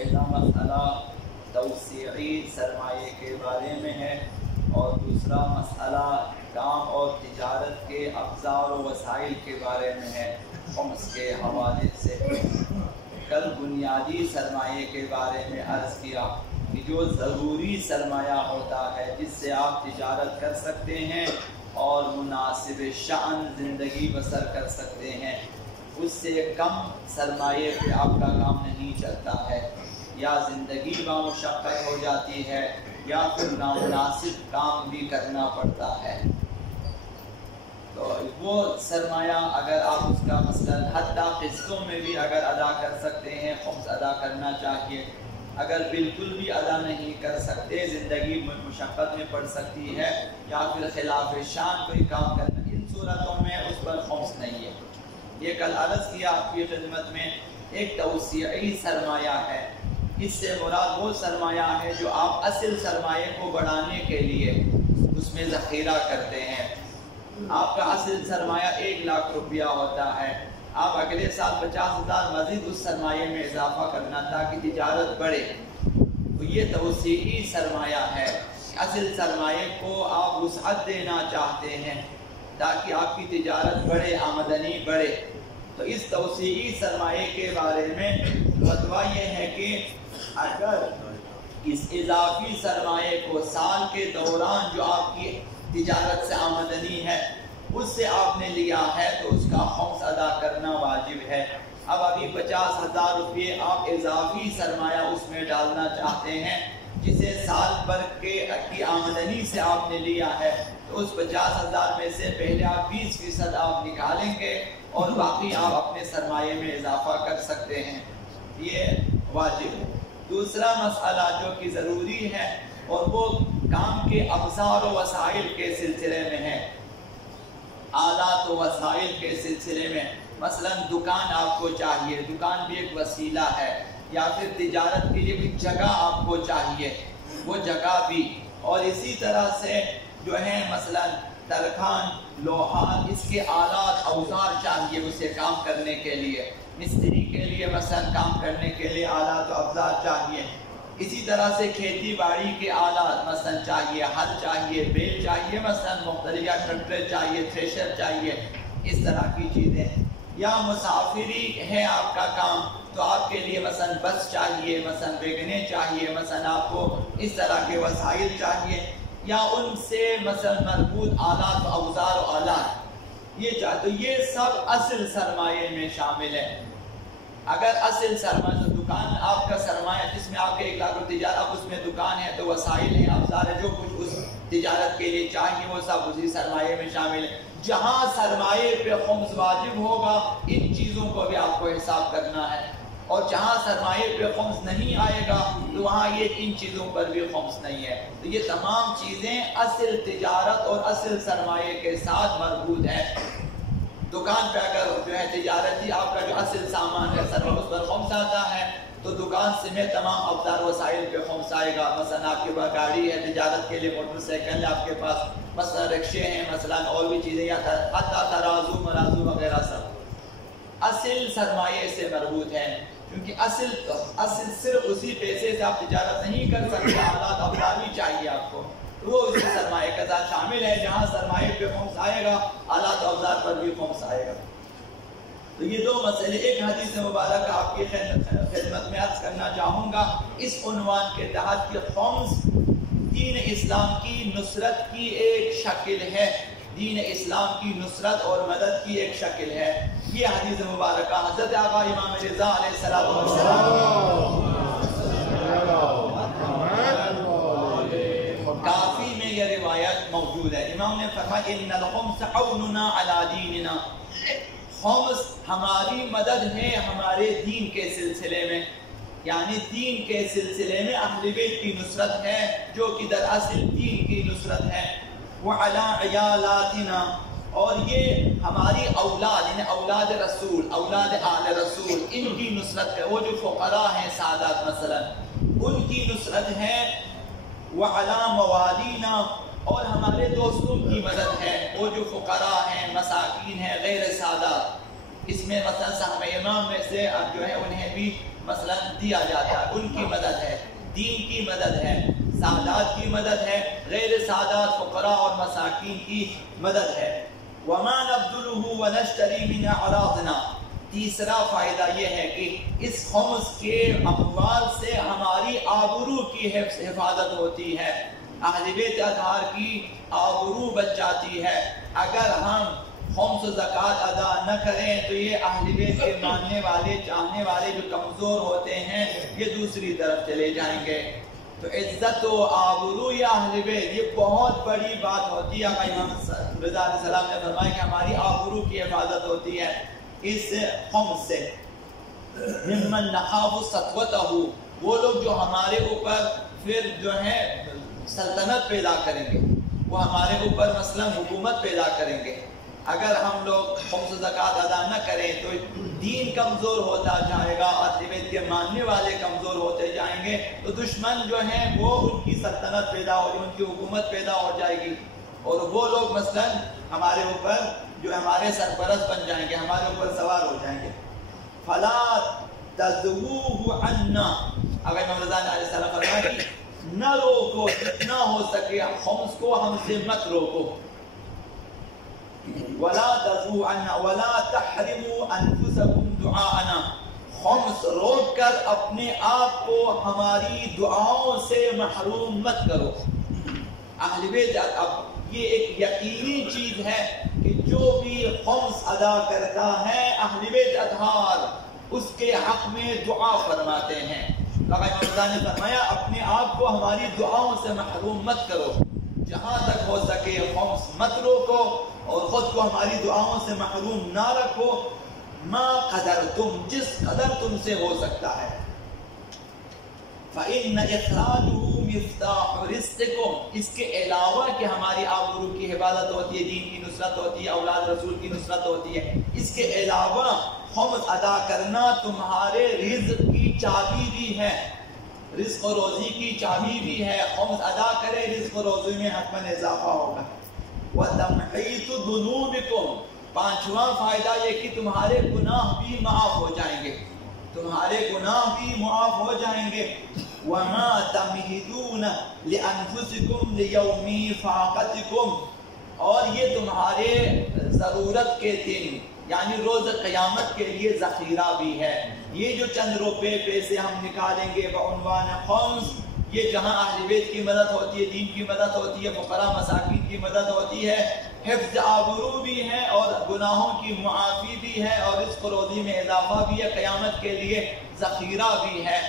پہلا مسئلہ توسیعی سرمایے کے بارے میں ہے اور دوسرا مسئلہ کام اور تجارت کے افزار و وسائل کے بارے میں ہے خمس کے حوالے سے۔ کل بنیادی سرمایے کے بارے میں عرض کیا کہ جو ضروری سرمایہ ہوتا ہے جس سے آپ تجارت کر سکتے ہیں اور مناسب شأن زندگی بسر کر سکتے ہیں، اس سے کم سرمایے پہ آپ کا کام نہیں چلتا ہے، یا زندگی بامشقت ہو جاتی ہے یا پھر نامناسب کام بھی کرنا پڑتا ہے۔ تو وہ سرمایہ اگر آپ اس کا مثلاً حتی قسطوں میں بھی اگر ادا کر سکتے ہیں، خمس ادا کرنا چاہیے۔ اگر بالکل بھی ادا نہیں کر سکتے، زندگی مشقت میں پڑ سکتی ہے یا پھر خلاف شان کوئی کام کرنا، ان صورتوں میں اس پر خمس نہیں ہے۔ یہ کل عرض کیا آپ کی خدمت میں، ایک توسیعی سرمایہ ہے۔ اس سے مراد وہ سرمایہ ہے جو آپ اصل سرمایے کو بڑھانے کے لیے اس میں ذخیرہ کرتے ہیں۔ آپ کا اصل سرمایہ 1 لاکھ روپیہ ہوتا ہے، آپ اگلے سال 50,000 مزید اس سرمایے میں اضافہ کرنا تاکہ تجارت بڑھے، تو یہ توسیعی سرمایہ ہے۔ اصل سرمایے کو آپ وسعت دینا چاہتے ہیں تاکہ آپ کی تجارت بڑھے، آمدنی بڑھے۔ تو اس توسیعی سرمایے کے بارے میں فتویٰ یہ ہے کہ اگر اس اضافی سرمایے کو سال کے دوران جو آپ کی تجارت سے آمدنی ہے اس سے آپ نے لیا ہے تو اس کا خمس ادا کرنا واجب ہے۔ اب ابھی 50,000 روپے آپ اضافی سرمایہ اس میں ڈالنا چاہتے ہیں جسے سال بھر کی آمدنی سے آپ نے لیا ہے، تو اس 50,000 میں سے پہلے آپ 20% آپ نکالیں گے اور باقی آپ اپنے سرمایے میں اضافہ کر سکتے ہیں، یہ واجب ہے۔ دوسرا مسئلہ جو کہ ضروری ہے اور وہ کام کے افزار و وسائل کے سلسلے میں ہے، آلات و وسائل کے سلسلے میں۔ مثلا دکان آپ کو چاہیے، دکان بھی ایک وسیلہ ہے، یا پھر تجارت کے لیے بھی جگہ آپ کو چاہیے، وہ جگہ بھی، اور اسی طرح سے جو ہے مثلا ترکھان، لوہار، اس کے آلات اوزار چاہیے اسے کام کرنے کے لیے، مستری کے لیے مثلا کام کرنے کے لیے آلات و اوزار چاہیے۔ اسی طرح سے کھیتی باڑی کے آلات مثلا چاہیے، ہل چاہیے، بیل چاہیے، مثلا مختلف، یا ٹریکٹر چاہیے، تھریشر چاہیے، اس طرح کی چیزیں۔ یا مسافری ہے آپ کا کام تو آپ کے لیے مثلا بس چاہیے، مثلا ویگنیں چاہیے، مثلا آپ کو اس طرح کے وسائل چاہیے، یا ان سے مثلا مربوط آلات و اوزار و آلات یہ چاہیے۔ تو یہ سب اصل سرمایے میں شامل ہے۔ اگر اصل سرمایہ دکان آپ کا سرمایہ جس میں آپ کے 1 لاکھ روپے تجارت، اب اس میں دکان ہے تو وسائل ہیں، افزار ہے، جو کچھ اس تجارت کے لیے چاہیے وہ سب اسی سرمایے میں شامل ہے۔ جہاں سرمایے پہ خمس واجب ہوگا ان چیزوں کو بھی آپ کو حساب کرنا ہے، اور جہاں سرمایے پہ خمس نہیں آئے گا تو وہاں یہ ان چیزوں پر بھی خمس نہیں ہے۔ تو یہ تمام چیزیں اصل تجارت اور اصل سرمایے کے ساتھ مربوط ہیں۔ دکان پہ اگر جو ہے تجارتی آپ کا جو اصل سامان ہے سر اس پر خمس آتا ہے تو دکان سے میں تمام افزار وسائل پہ خمس آئے گا۔ مثلا آپ کے پاس گاڑی ہے تجارت کے لیے، موٹر سائیکل ہے آپ کے پاس، مثلا رکشے ہیں، مثلا اور بھی چیزیں، یا حتی ترازو مرازو وغیرہ سب اصل سرمایے سے مربوط ہیں، کیونکہ اصل صرف اسی پیسے سے آپ تجارت نہیں کر سکتے، آلات افزار بھی چاہیے آپ کو، وہ اسی سرمایے کے ساتھ شامل ہے۔ جہاں سرمایے پہ خمس آئے گا آلات افزار پر بھی خمس آئے گا۔ تو یہ دو مسئلے، ایک حدیث مبارکہ آپ کی خدمت میں عرض کرنا چاہوں گا اس عنوان کے تحت کہ خمس دین اسلام کی نصرت کی ایک شکل ہے، دین اسلام کی نصرت اور مدد کی ایک شکل ہے۔ یہ حدیث مبارکہ حضرت آقا امام رضا علیہ السلام کافی میں یہ روایت موجود ہے۔ امام نے فرمایا ان الخمس عوننا علی دیننا، خمس ہماری مدد ہے ہمارے دین کے سلسلے میں، یعنی دین کے سلسلے میں اہل بیت کی نصرت ہے جو کہ دراصل دین کی نصرت ہے۔ وعلی عیالاتنا، اور یہ ہماری اولاد یعنی اولاد رسول، اولاد آل رسول، ان کی نصرت ہے، وہ جو فقراء ہیں سادات مثلا ان کی نصرت ہے۔ وعلی موالینا، اور ہمارے دوستوں کی مدد ہے، وہ جو فقراء ہیں، مساکین ہیں، غیر سادات، اس میں مثلا صحابہ امام میں سے اب جو ہے انہیں بھی مثلا دیا جاتا ہے، ان کی مدد ہے، دین کی مدد ہے، سادات کی مدد ہے، غیر سادات فقراء اور مساکین کی مدد ہے۔ وَمَا نَبْذُلُهُ وَنَشْتَرِي مِنْ أَعْرَاضِنَا، تیسرا فائدہ یہ ہے کہ اس خمس کے اموال سے ہماری آبرو کی حفاظت ہوتی ہے، اہل بیت اطہار کی آبرو بچ جاتی ہے۔ اگر ہم خمس و زکوٰۃ ادا نہ کریں تو یہ اہل بیت کے ماننے والے چاہنے والے جو کمزور ہوتے ہیں یہ دوسری طرف چلے جائیں گے۔ تو عزت و آبرو یا اہل بیت یہ بہت بڑی بات ہوتی ہے۔ امام رضا علیہ السلام نے فرمایا کہ ہماری آبرو کی حفاظت ہوتی ہے اس خمس سے۔ ممن نخاف سطوتہ، وہ لوگ جو ہمارے اوپر پھر جو ہے سلطنت پیدا کریں گے، وہ ہمارے اوپر مثلا حکومت پیدا کریں گے۔ اگر ہم لوگ خمس و زکوٰۃ ادا نہ کریں تو دین کمزور ہوتا جائے گا، اہل بیت کے ماننے والے کمزور ہوتے جائیں گے، تو دشمن جو ہیں وہ ان کی سلطنت پیدا ہوگی، ان کی حکومت پیدا ہو جائے گی، اور وہ لوگ مثلا ہمارے اوپر جو ہمارے سرپرست بن جائیں گے، ہمارے اوپر سوار ہو جائیں گے۔ فلا تذووه عنا، اگر امام رضا علیہ السلام فرمایا کہ نہ روکو، جتنا ہو سکے خمس کو ہم سے مت روکو۔ ولا تذووه عنا ولا تحرموا انفسکم دعاءنا، خمس روک کر اپنے آپ کو ہماری دعاؤں سے محروم مت کرو۔ اہل بیت، اب یہ ایک یقینی چیز ہے کہ جو بھی خمس ادا کرتا ہے اہل بیت اطہار اس کے حق میں دعا فرماتے ہیں۔ امام رضا نے فرمایا اپنے آپ کو ہماری دعاؤں سے محروم مت کرو، جہاں تک ہو سکے خمس مت روکو اور خود کو ہماری دعاؤں سے محروم نہ رکھو۔ ما قدر تم، جس قدر تم سے ہو سکتا ہے۔ فَإِنَّ إِخْرَاجُهُ مِفْتَاحُ رِزْقِكُمْ، اس کے علاوہ کہ ہماری آبرو کی حفاظت ہوتی ہے، دین کی نصرت ہوتی ہے، اولاد رسول کی نصرت ہوتی ہے، اس کے علاوہ خمس ادا کرنا تمہارے رزق کی چابی بھی ہے، رزق و روزی کی چابی بھی ہے۔ خمس ادا کرے رزق و روزی میں حتماً اضافہ ہوگا۔ وَتَمْحِيطُ ذُنُوبِكُمْ، پانچواں فائدہ یہ کہ تمہارے گناہ بھی معاف ہو جائیں گے، تمہارے گناہ بھی معاف ہو جائیں گے۔ وَمَا تَمْهِدُونَ لِأَنفُسِكُمْ لِيَوْمِ فَاقَتِكُمْ، اور یہ تمہارے ضرورت کے دن یعنی روز قیامت کے لیے ذخیرہ بھی ہے۔ یہ جو چند روپے پیسے ہم نکالیں گے بعنوان خمس، یہ جہاں اہل بیت کی مدد ہوتی ہے، دین کی مدد ہوتی ہے، فقراء مساکین کی مدد ہوتی ہے، حفظ آبرو بھی ہے اور گناہوں کی معافی بھی ہے اور رزق و روزی میں اضافہ بھی ہے، قیامت کے لیے ذخیرہ بھی ہے۔